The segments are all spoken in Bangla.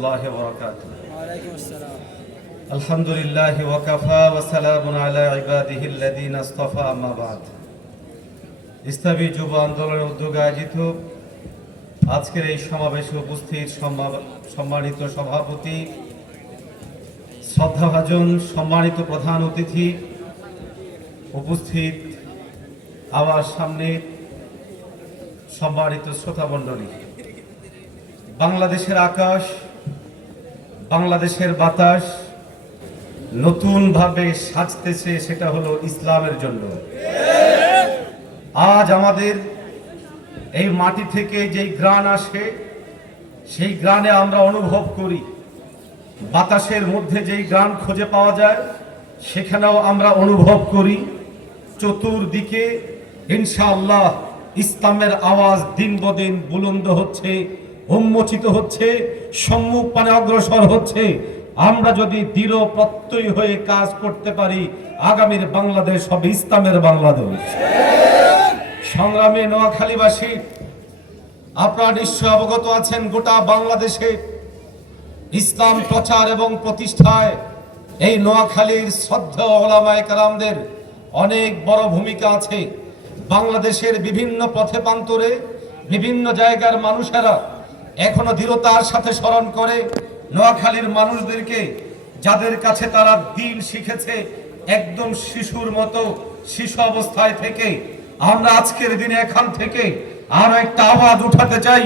الله وبركاته ওয়ালাইকুম আসসালাম الحمد لله وكفى وسلام على عباده الذين اصطفى أما بعد ইসলামী যুব আন্দোলনের উদ্যোগে আয়োজিত আজকের এই সমাবেশে উপস্থিত সম্মা- সম্মানিত সভাপতি শ্রদ্ধাভাজন সম্মানিত প্রধান অতিথি উপস্থিত আমার সামনে সম্মানিত শ্রোতামণ্ডলী বাংলাদেশের আকাশ বাংলাদেশের বাতাস নতুনভাবে সাজতেছে সেটা হলো ইসলামের জন্য। আজ আমাদের এই মাটি থেকে যেই গ্রাণ আসে, সেই গ্রাণে আমরা অনুভব করি। বাতাসের মধ্যে যেই গ্রাণ খুঁজে পাওয়া যায়, সেখানেও আমরা অনুভব করি। চতুর্দিকে ইনশাআল্লাহ ইসলামের আওয়াজ দিন বদিন বুলন্দ হচ্ছে। উন্মোচিত হচ্ছে, সম্মুখ পানে অগ্রসর হচ্ছে। আমরা যদি দৃঢ় প্রত্যয়ী হয়ে কাজ করতে পারি, আগামীর বাংলাদেশ হবে ইসলামের বাংলাদেশ। সংগ্রামে নোয়াখালীবাসী, আপনারা নিশ্চয় অবগত আছেন, গোটা বাংলাদেশে ইসলাম প্রচার এবং প্রতিষ্ঠায় এই নোয়াখালীর শ্রদ্ধা ওলামায় কালামদের অনেক বড় ভূমিকা আছে। বাংলাদেশের বিভিন্ন পথে প্রান্তরে বিভিন্ন জায়গার মানুষেরা এখনও দৃঢ়তার সাথে স্মরণ করে নোয়াখালীর মানুষদেরকে, যাদের কাছে তারা দিন শিখেছে একদম শিশুর মতো শিশু অবস্থায় থেকে, আমরা আজকের দিনে এখান থেকে আরও একটা আওয়াজ উঠাতে চাই।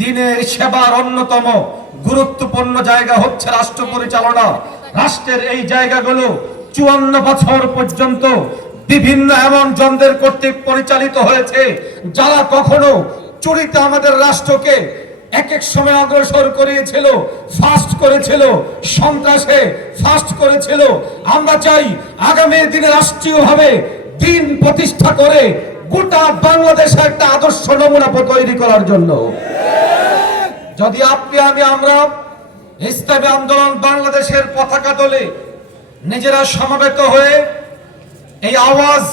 দিনের সেবার অন্যতম গুরুত্বপূর্ণ জায়গা হচ্ছে রাষ্ট্র পরিচালনা। রাষ্ট্রের এই জায়গাগুলো চুয়ান্ন বছর পর্যন্ত বিভিন্ন এমন জনদের কর্তৃক পরিচালিত হয়েছে, যারা কখনো চুরিতে আমাদের রাষ্ট্রকে এক এক সময় অগ্রসর করিয়েছিল ফাস্ট করেছিল, সন্ত্রাসে ফাস্ট করেছিল। আমরা চাই আগামী দিনে রাষ্ট্রীয়ভাবে দিন প্রতিষ্ঠা করে গোটা বাংলাদেশে একটা আদর্শ নমুনা তৈরি করার জন্য। যদি আপনি আমি, আমরা ইসলামী আন্দোলন বাংলাদেশের পতাকা তোলে নিজেরা সমবেত হয়ে এই আওয়াজ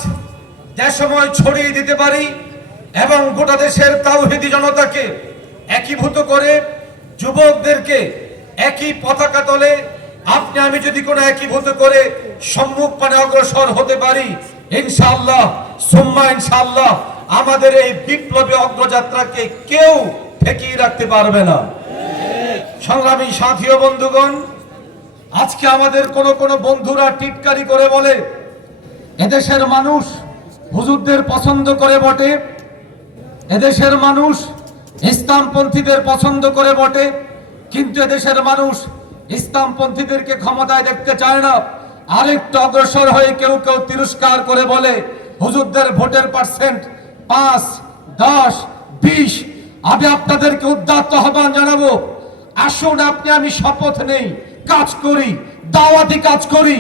দেশময় ছড়িয়ে দিতে পারি এবং গোটা দেশের তাওহিদি জনতাকে একীভূত করে যুবকদেরকে একই পতাকা তলে, আপনি, আমি যদি কোনো একীভূত করে সম্মুখ পানে অগ্রসর হতে পারি, ইনশাআল্লাহ, সুম্মা ইনশাআল্লাহ, আমাদের এই বিপ্লবী অগ্রযাত্রাকে কেউ ঠেকিয়ে রাখতে পারবে না। সংগ্রামী সাথী ও বন্ধুগণ, আজকে আমাদের কোন কোন বন্ধুরা টিটকারি করে বলে, এদেশের মানুষ হুজুরদের পছন্দ করে বটে। এদেশের মানুষ ইসলামপন্থীদের পছন্দ করে বটে, কিন্তু এদেশের মানুষ ইসলামপন্থীদেরকে ক্ষমতায় দেখতে চায় না। আরেকটু অগ্রসর হয়ে কেউ কেউ তিরস্কার করে বলে, হুজুরদের ভোটের পার্সেন্ট পাঁচ, দশ, বিশ। আমি আপনাদেরকে উদ্যাত্ত আহ্বান জানাব। আসুন, আপনি, আমি শপথ নেই, কাজ করি, দাওয়াতি কাজ করি।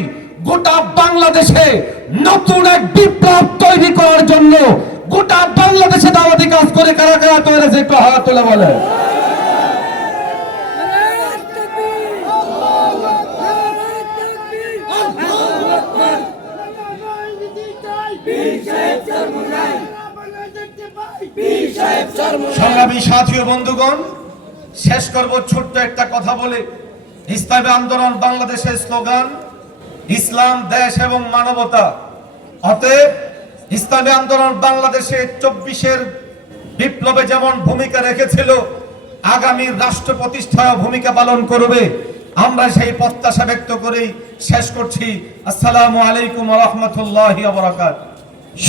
গোটা বাংলাদেশে নতুন এক বিপ্লব তৈরি করার জন্য গোটা বাংলাদেশে দাওয়াতি কাজ করে কারা কারা তৈরি হয়েছে একটু হাত তুলে বলে সংগ্রামী সাথী বন্ধুগণ, শেষ করব ছোট্ট একটা কথা বলে। ইসলামী আন্দোলন বাংলাদেশের স্লোগান, ইসলাম, দেশ এবং মানবতা। অতএব ইসলামী আন্দোলন বাংলাদেশে চব্বিশের বিপ্লবে যেমন ভূমিকা রেখেছিল, আগামী রাষ্ট্র প্রতিষ্ঠায় ভূমিকা পালন করবে। আমরা সেই প্রত্যাশা ব্যক্ত করেই শেষ করছি। আসসালামু আলাইকুম রহমতুল্লাহ বরাকাত